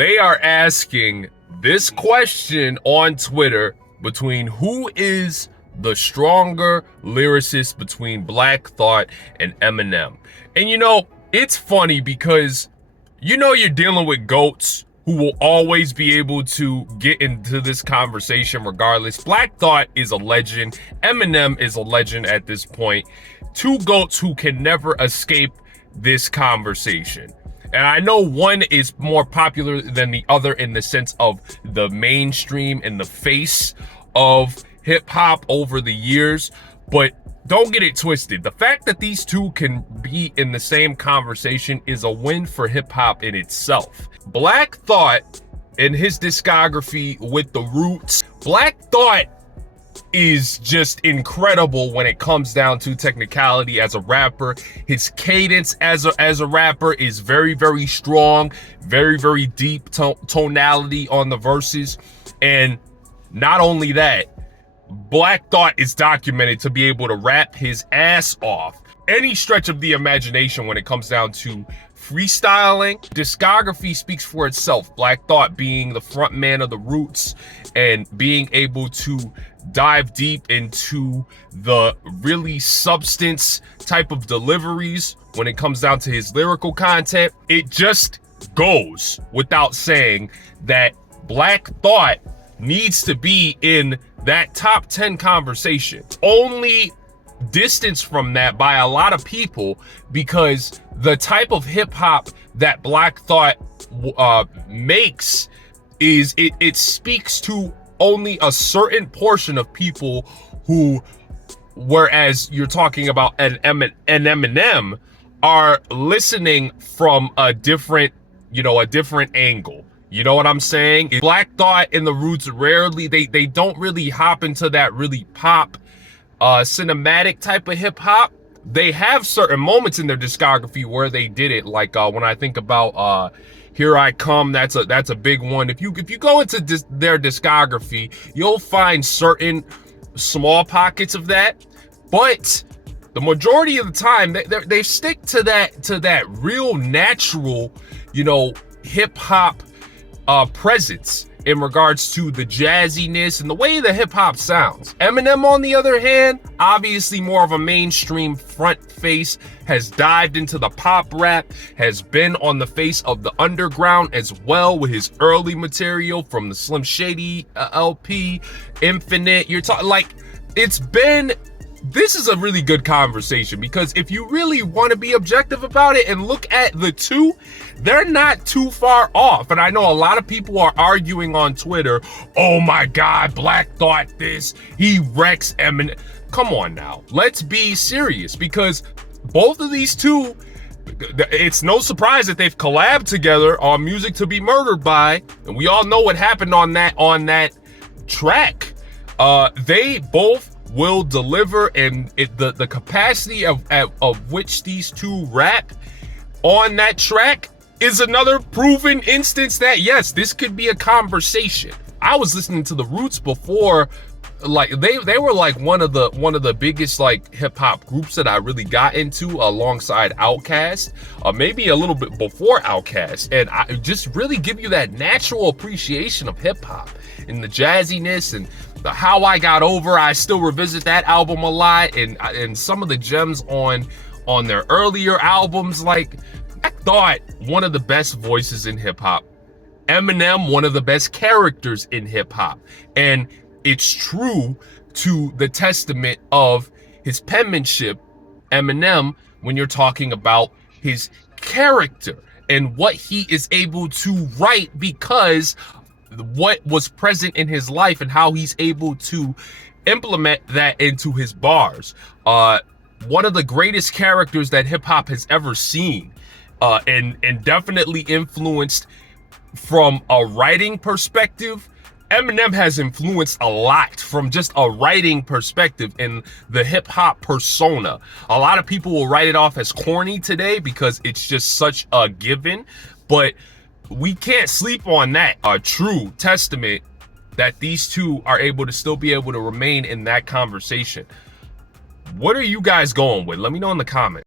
they are asking this question on Twitter between who is the stronger lyricist between Black Thought and Eminem. And you know, it's funny because you know you're dealing with GOATs who will always be able to get into this conversation regardless. Black Thought is a legend. Eminem is a legend at this point. Two GOATs who can never escape this conversation. And I know one is more popular than the other in the sense of the mainstream and the face of hip hop over the years, but don't get it twisted. The fact that these two can be in the same conversation is a win for hip hop in itself. Black Thought in his discography with the Roots, Black Thought is just incredible when it comes down to technicality as a rapper. His cadence as a rapper is very, very strong, very, very deep tonality on the verses. And not only that, Black Thought is documented to be able to rap his ass off any stretch of the imagination when it comes down to freestyling. Discography speaks for itself. Black Thought being the front man of the Roots and being able to dive deep into the really substance type of deliveries when it comes down to his lyrical content. It just goes without saying that Black Thought needs to be in that top 10 conversation. Only distance from that by a lot of people because the type of hip hop that Black Thought makes is it speaks to only a certain portion of people who, whereas you're talking about an Eminem, are listening from a different angle. You know what I'm saying? Black Thought and the Roots rarely, they don't really hop into that really pop, cinematic type of hip hop. They have certain moments in their discography where they did it. Like when I think about Here I Come, that's a big one. If you go into their discography, you'll find certain small pockets of that, but the majority of the time they stick to that real natural, hip hop presence in regards to the jazziness and the way the hip hop sounds. Eminem, on the other hand, obviously more of a mainstream front face, has dived into the pop rap, has been on the face of the underground as well with his early material from the Slim Shady LP, Infinite. You're talking like this is a really good conversation because if you really want to be objective about it and look at the two, they're not too far off. And I know a lot of people are arguing on Twitter, oh my God, Black Thought this, he wrecks Eminem. Come on now, let's be serious because both of these two, it's no surprise that they've collabed together on Music to Be Murdered By, and we all know what happened on that track. They both will deliver, and the capacity of which these two rap on that track is another proven instance that yes, this could be a conversation. I was listening to the Roots before, like they were like one of the biggest like hip hop groups that I really got into alongside Outkast, maybe a little bit before Outkast, and I just really give you that natural appreciation of hip hop and the jazziness and the How I Got Over. I still revisit that album a lot, and some of the gems on their earlier albums. Like I thought one of the best voices in hip hop, Eminem one of the best characters in hip hop, and it's true to the testament of his penmanship, Eminem, when you're talking about his character and what he is able to write because what was present in his life and how he's able to implement that into his bars. One of the greatest characters that hip hop has ever seen, and definitely influenced from a writing perspective. Eminem has influenced a lot from just a writing perspective in the hip hop persona. A lot of people will write it off as corny today because it's just such a given, but we can't sleep on that. A true testament that these two are able to still be able to remain in that conversation. What are you guys going with? Let me know in the comments.